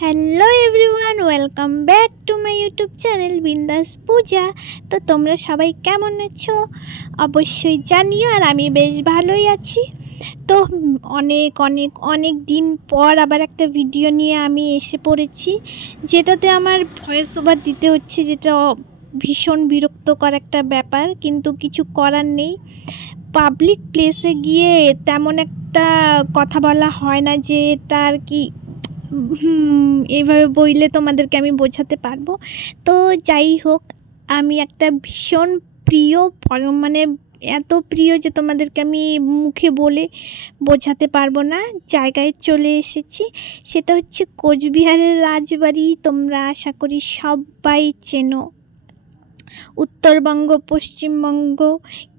Hello everyone, welcome back to my YouTube channel বিন্দাস পূজা। তো তোমরা সবাই কেমন আছো অবশ্যই জানিও, আর আমি বেশ ভালোই আছি। তো অনেক অনেক অনেক দিন পর আবার একটা ভিডিও নিয়ে আমি এসে পড়েছি, যেটাতে আমার ভয়েস ওভার দিতে হচ্ছে, যেটা ভীষণ বিরক্তকর একটা ব্যাপার, কিন্তু কিছু করার নেই। পাবলিক প্লেসে গিয়ে তেমন একটা কথা বলা হয় না, যে এটা আর কি এইভাবে বললে তোমাদেরকে আমি বোঝাতে পারবো। তো যাই হোক, আমি একটা ভীষণ প্রিয় মানে এত প্রিয় যে তোমাদেরকে আমি মুখে বলে বোঝাতে পারবো না জায়গায় চলে এসেছি। সেটা হচ্ছে কোচবিহারের রাজবাড়ি। তোমরা আশা করি সবাই চেনো। উত্তরবঙ্গ, পশ্চিমবঙ্গ,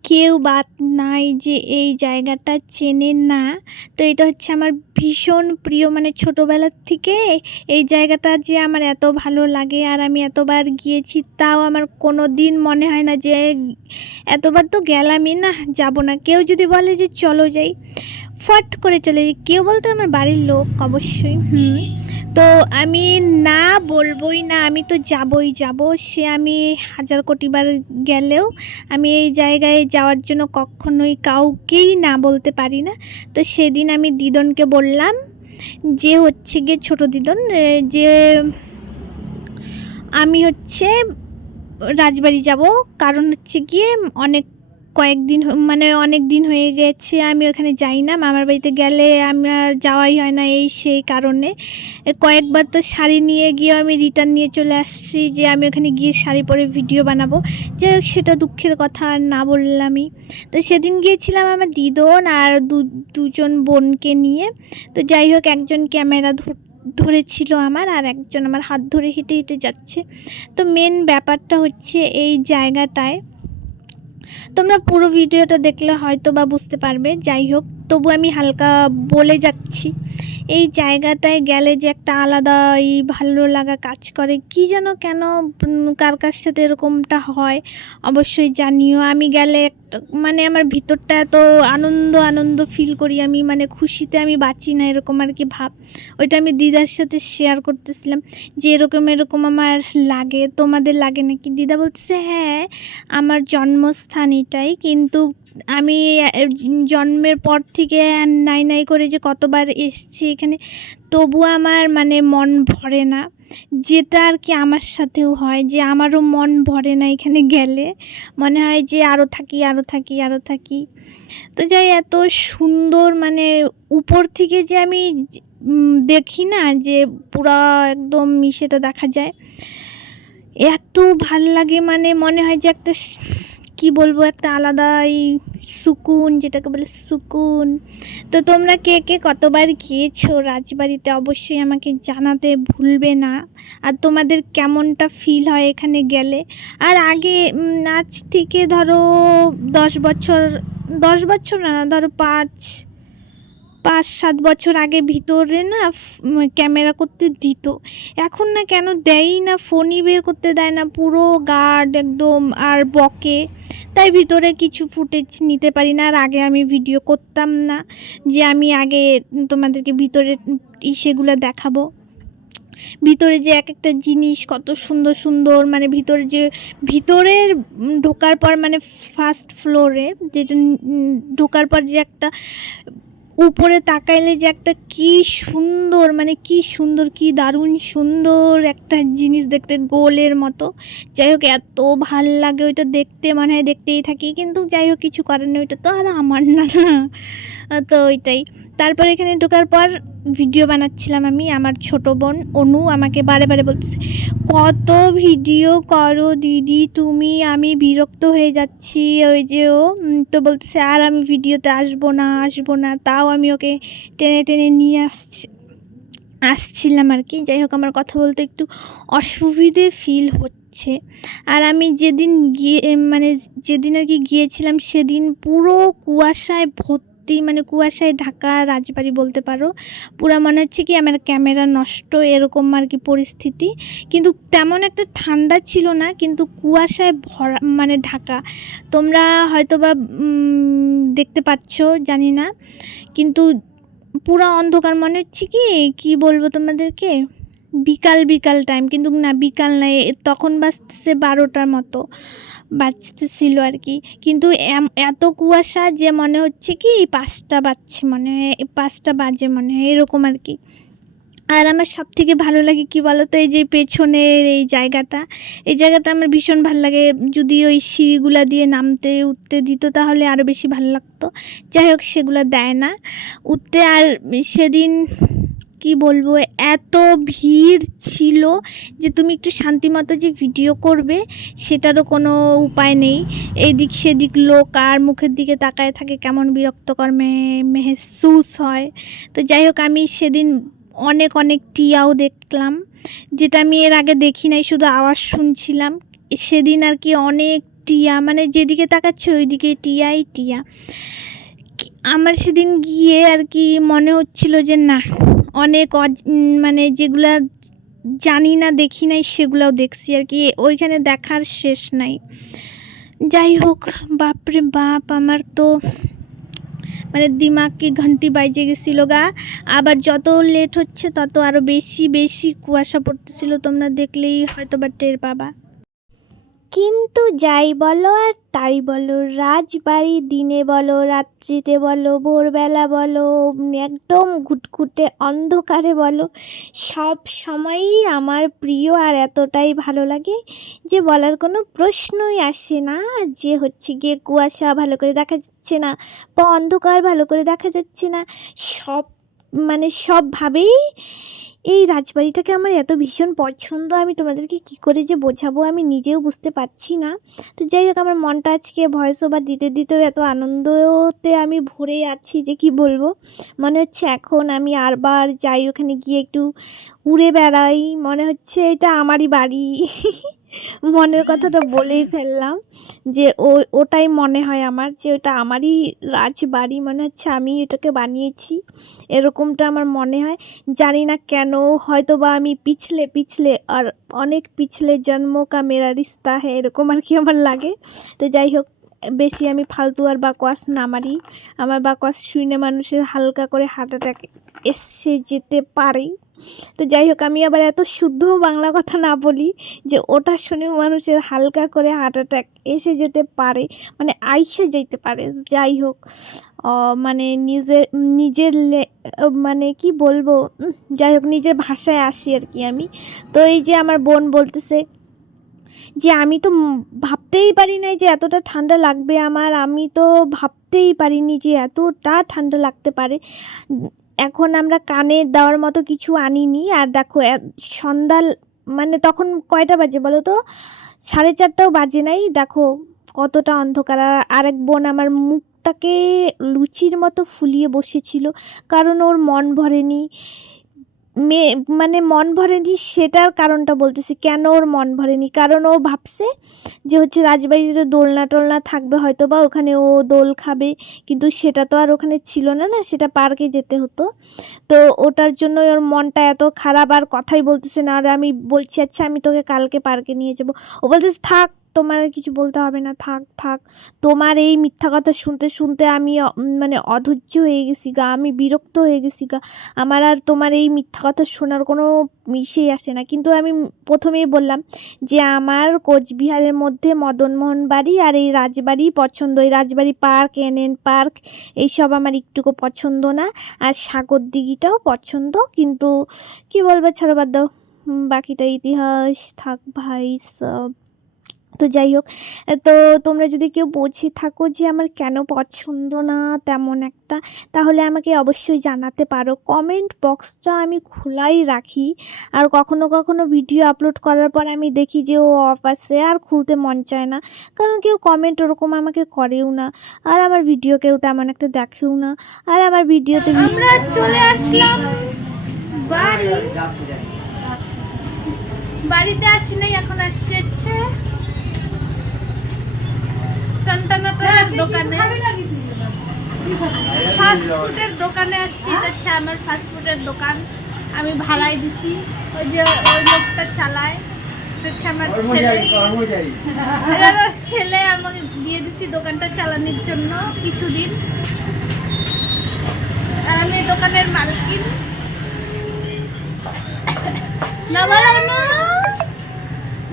কেউ বাদ নাই যে এই জায়গাটা চেনে না। তো এটা হচ্ছে আমার ভীষণ প্রিয়, মানে ছোটোবেলার থেকে এই জায়গাটা যে আমার এত ভালো লাগে, আর আমি এতবার গিয়েছি, তাও আমার কোনো দিন মনে হয় না যে এতবার তো গেলামই, না যাব না। কেউ যদি বলে যে চলো যাই, ফট করে চলে যাই। কেউ বলতে আমার বাড়ির লোক অবশ্যই। তো আমি না বলবই না, আমি তো যাবই যাব। সে আমি হাজার কোটিবার গেলেও আমি এই জায়গায় যাওয়ার জন্য কখনোই কাউকেই না বলতে পারি না। তো সেদিন আমি দিদনকে বললাম, যে হচ্ছে গিয়ে ছোট দিদন, যে আমি হচ্ছে রাজবাড়ি যাব, কারণ হচ্ছে গিয়ে অনেক দিন হয়ে গেছে আমি ওখানে যাই না। মামার বাড়িতে গেলে আমার যাওয়াই হয় না, এই সেই কারণে। কয়েকবার তো শাড়ি নিয়ে গিয়ে আমি রিটার্ন নিয়ে চলে আসছি, যে আমি ওখানে গিয়ে শাড়ি পরে ভিডিও বানাবো। যাই হোক, সেটা দুঃখের কথা, আর না বললামই। তো সেদিন গিয়েছিলাম আমার দিদন আর দুজন বোনকে নিয়ে। তো যাই হোক, একজন ক্যামেরা ধরেছিল আমার, আর একজন আমার হাত ধরে হেঁটে হেঁটে যাচ্ছে। তো মেন ব্যাপারটা হচ্ছে এই জায়গাটায়, তোমরা পুরো ভিডিওটা দেখলে হয়তো বা বুঝতে পারবে। যাই হোক, তবু আমি হালকা বলে যাচ্ছি। এই জায়গাটায় গেলে যে একটা আলাদাই ভালো লাগা কাজ করে, কি যেন কেন, কার কার সাথে এরকমটা হয় অবশ্যই জানিও। আমি গেলে একটা মানে আমার ভিতরটা এত আনন্দ আনন্দ ফিল করি আমি, মানে খুশিতে আমি বাঁচি না, এরকম আর কি ভাব। ওইটা আমি দিদার সাথে শেয়ার করতেছিলাম, যে এরকম এরকম আমার লাগে, তোমাদের লাগে নাকি? দিদা বলতেছে হ্যাঁ, আমার জন্মস্থান এটাই, কিন্তু আমি জন্মের পর থেকে নাই নাই করে যে কতবার এসছি এখানে, তবু আমার মানে মন ভরে না। যেটা আর কি আমার সাথেও হয়, যে আমারও মন ভরে না এখানে গেলে, মনে হয় যে আরও থাকি আরও থাকি আরও থাকি। তো যাই, এত সুন্দর, মানে উপর থেকে যে আমি দেখি না, যে পুরা একদম সেটা দেখা যায়, এত ভাল লাগে, মানে মনে হয় যে একটা কি বলবো, একটা আলাদাই সুকুন, যেটাকে বলে সুকুন। তো তোমরা কে কে কতবার গিয়েছো রাজবাড়িতে অবশ্যই আমাকে জানাতে ভুলবে না, আর তোমাদের কেমনটা ফিল হয় এখানে গেলে। আর আগে আজ থেকে ধরো 10 বছর, 10 বছর না, ধরো 5-7 বছর আগে ভিতরে না ক্যামেরা করতে দিত। এখন না কেন দেয়ই না, ফোনই বের করতে দেয় না, পুরো গার্ড একদম আর বকে, তাই ভিতরে কিছু ফুটেজ নিতে পারি না। আর আগে আমি ভিডিও করতাম না, যে আমি আগে তোমাদেরকে ভিতরে সেগুলো দেখাবো। ভিতরে যে এক একটা জিনিস কত সুন্দর সুন্দর, মানে ভিতরের ঢোকার পর, মানে ফার্স্ট ফ্লোরে যেটা ঢোকার পর যে একটা উপরে তাকাইলে যে একটা কি সুন্দর, মানে কি সুন্দর, কি দারুণ সুন্দর একটা জিনিস দেখতে, গোলের মতো। যাই হোক, এত ভাল লাগে ওইটা দেখতে, মনে হয় দেখতেই থাকি, কিন্তু যাই হোক কিছু করার নেই, ওইটা তো আর আমার না। তো ওইটাই। তারপর এখানে ঢোকার পর ভিডিও বানাচ্ছিলাম আমি, আমার ছোট বোন অনু আমাকে বারে বারে বলতেছে, কত ভিডিও করো দিদি তুমি, আমি বিরক্ত হয়ে যাচ্ছি। ওই যে ও তো বলতেছে আর আমি ভিডিওতে আসবো না, তাও আমি ওকে টেনে টেনে নিয়ে আসছিলাম আর কি। যাই হোক, আমার কথা বলতে একটু অসুবিধে ফিল হচ্ছে। আর আমি যেদিন আর কি গিয়েছিলাম, সেদিন পুরো কুয়াশায় ভর্তি, মানে কুয়াশায় ঢাকা রাজবাড়ি বলতে পারো। পুরো মনে হচ্ছে কি আমার ক্যামেরা নষ্ট, এরকম আর কি পরিস্থিতি। কিন্তু তেমন একটা ঠান্ডা ছিল না, কিন্তু কুয়াশায় ভরা, মানে ঢাকা। তোমরা হয়তো বা দেখতে পাচ্ছ জানি না, কিন্তু পুরো অন্ধকার, মনে হচ্ছে কি বলবো তোমাদেরকে, বিকাল বিকাল টাইম, কিন্তু না বিকাল নাই, তখন বাজতেছে 12টার মতো বাজতেছিল আর কি। কিন্তু এত কুয়াশা যে মনে হচ্ছে কি 5টা বাজছে, মনে হয় 5টা বাজে মনে হয় এরকম আর কি। আর আমার সব থেকে ভালো লাগে কি বলতো, এই যে পেছনের এই জায়গাটা আমার ভীষণ ভালো লাগে। যদি ওই সিঁড়িগুলা দিয়ে নামতে উঠতে দিত তাহলে আরও বেশি ভালো লাগতো। যাই হোক, সেগুলো দেয় না উঠতে। আর সেদিন কি বলবো, এত ভিড় ছিল যে তুমি একটু শান্তিমতো যে ভিডিও করবে সেটারও কোনো উপায় নেই। এদিক সেদিক লোক আর মুখের দিকে তাকায় থাকে, কেমন বিরক্তকর মেহসুস হয়। তো যাই হোক, আমি সেদিন অনেক অনেক টিয়াও দেখলাম, যেটা আমি এর আগে দেখি নাই, শুধু আওয়াজ শুনছিলাম। সেদিন আর কি অনেক টিয়া, মানে যেদিকে তাকাচ্ছে ওইদিকে টিয়াই টিয়া। আমার সেদিন গিয়ে আর কি মনে হচ্ছিল যে না, অনেক মানে যেগুলা জানি না দেখি নাই সেগুলোও দেখছি আর কি, ওইখানে দেখার শেষ নাই। যাই হোক, বাপরে বাপ, আমার তো মানে দিমাগ কি ঘন্টি বাজে গেছিলো গা। আবার যত লেট হচ্ছে তত আরও বেশি বেশি কুয়াশা পড়তেছিল, তোমরা দেখলেই হয়তো বা টের পাবা। কিন্তু যাই বলো আর তাই বলো, রাজবাড়ি দিনে বলো, রাত্রিতে বলো, ভোরবেলা বলো, একদম ঘুটঘুটে অন্ধকারে বলো, সব সময়ই আমার প্রিয়। আর এতটাই ভালো লাগে যে বলার কোনো প্রশ্নই আসে না, যে হচ্ছে গিয়ে কুয়াশা ভালো করে দেখা যাচ্ছে না বা অন্ধকার ভালো করে দেখা যাচ্ছে না, সব মানে সবভাবেই এই রাজবাড়িটাকে আমার এত ভীষণ পছন্দ। আমি তোমাদেরকে কি করে যে বোঝাবো আমি নিজেও বুঝতে পারছি না। তো যাই হোক, আমার মনটা আজকে ভয়েস ওভার দিতে দিতেও এত আনন্দতে আমি ভরে আছি যে কি বলবো। মনে হচ্ছে এখন আমি আরবার যাই, ওখানে গিয়ে একটু উড়ে বেড়াই, মনে হচ্ছে এটা আমারই বাড়ি। মনের কথাটা বলেই ফেললাম যে ওটাই মনে হয় আমার, যে ওটা আমারই রাজবাড়ি, মনে হচ্ছে আমি এটাকে বানিয়েছি, এরকমটা আমার মনে হয়। জানি না কেন, হয়তো বা আমি পিছলে আর অনেক পিছলে জন্ম কা মেরা রিস্তা হ্যাঁ, এরকম আর কি আমার লাগে। তো যাই হোক, বেশি আমি ফালতু আর বাকওয়াস না মারি। আমার বাকওয়াস শুনে মানুষের হালকা করে হার্ট অ্যাটাক এসে যেতে পারে। তো যাই হোক, আমি আবার এত শুদ্ধ বাংলা কথা না বলি যে ওটা শুনেও মানুষের হালকা করে হার্ট অ্যাটাক এসে যেতে পারে, মানে আইসে যেতে পারে। যাই হোক, মানে নিজের মানে কি বলবো, যাই হোক, নিজের ভাষায় আসি আর কি আমি। তো এই যে আমার বোন বলতেছে যে আমি তো ভাবতেই পারি নাই যে এতটা ঠান্ডা লাগবে আমার, আমি তো ভাবতেই পারিনি যে এতটা ঠান্ডা লাগতে পারে। এখন আমরা কানে দেওয়ার মতো কিছু আনিনি। আর দেখো, সন্ধ্যা মানে তখন কয়টা বাজে বলো তো, 4:30টাও বাজে নাই। দেখো কতটা অন্ধকার। আর আরেক বোন আমার মুখটাকে লুচির মতো ফুলিয়ে বসেছিল, কারণ ওর মন ভরেনি। মানে মন ভরেনি, সেটার কারণটা বলতেছি কেন ওর মন ভরেনি। কারণ ও ভাবছে যে হচ্ছে রাজবাড়িতে দোলনা টোলনা থাকবে হয়তো বা, ওখানে ও দোল খাবে, কিন্তু সেটা তো আর ওখানে ছিল না, সেটা পার্কে যেতে হতো। তো ওটার জন্য ওর মনটা এত খারাপ, আর কথাই বলতেছে না। আর আমি বলছি আচ্ছা আমি তোকে কালকে পার্কে নিয়ে যাবো, ও বলতেছে থাক, তোমার কিছু বলতে হবে না, থাক থাক। তোমার এই মিথ্যা কথা শুনতে শুনতে আমি মানে অধৈর্য হয়ে গেছি গা, আমি বিরক্ত হয়ে গেছি গা। আমার আর তোমার এই মিথ্যা কথা শোনার কোনো মিশেই আসে না। কিন্তু আমি প্রথমেই বললাম যে আমার কোচবিহারের মধ্যে মদনমোহন বাড়ি আর এই রাজবাড়ি পছন্দ। এই রাজবাড়ি পার্ক, এনএন পার্ক, এইসব আমার একটুকু পছন্দ না। আর সাগর দিঘিটাও পছন্দ, কিন্তু কি বলবো, ছাড়ো, বাদ দাও, বাকিটা ইতিহাস থাক ভাই সব। তো যাই হোক, তো তোমরা যদি কেউ বুঝে থাকো যে আমার কেন পছন্দ না তেমন একটা, তাহলে আমাকে অবশ্যই জানাতে পারো। কমেন্ট বক্সটা আমি খোলাই রাখি, আর কখনো কখনো ভিডিও আপলোড করার পর আমি দেখি যে ও অফ আছে, আর খুলতে মন চায় না, কারণ কেউ কমেন্ট ওরকম আমাকে করেও না, আর আমার ভিডিও কেউ তেমন একটা দেখেও না। আর আমার ভিডিওতে আমরা চলে আসলাম বাড়িতে আসি নাই, এখন আসছে দোকানে, ফাস্টফুডের দোকানে আসছি। এটা হচ্ছে আমার ফাস্টফুডের দোকান, আমি ভাড়ায় দিছি, ওই যে ওই লোকটা চালায়, হচ্ছে আমার ছেলে আমাকে দিয়ে দিছি দোকানটা চালানোর জন্য কিছুদিন। আর আমি দোকানের মালকিন। না বলানো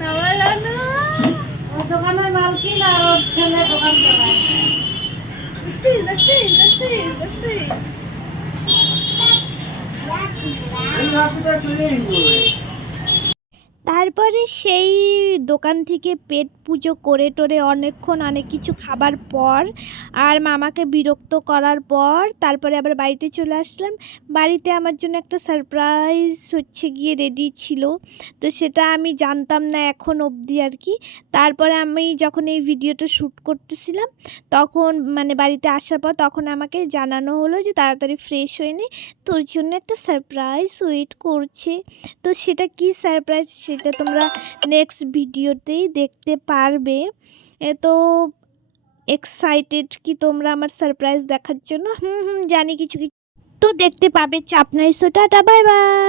না বলানো ওর দোকানের মালকিন আর ওর ছেলে দোকান চালায়। তারপরে সেই দোকান থেকে পেট পুজো করে টোরে অনেকক্ষণ অনেক কিছু খাবার পর আর মামাকে বিরক্ত করার পর তারপরে আবার বাড়িতে চলে আসলাম। বাড়িতে আমার জন্য একটা সারপ্রাইজ হচ্ছে গিয়ে রেডি ছিল, তো সেটা আমি জানতাম না এখন অবধি আর কি। তারপরে আমি যখন এই ভিডিওটা শ্যুট করতেছিলাম তখন মানে বাড়িতে আসার পর তখন আমাকে জানানো হলো যে তাড়াতাড়ি ফ্রেশ হয়ে নে, তোর জন্য একটা সারপ্রাইজ ওয়েট করছে। তো সেটা কি সারপ্রাইজ সেটা তোমরা নেক্সট ভিডিওতেই দেখতে পারবে। তো এক্সাইটেড কি তোমরা আমার সারপ্রাইজ দেখার জন্য? জানি কিছু কিছু তো দেখতে পাবে, চাপ নাই। So tata, bye bye.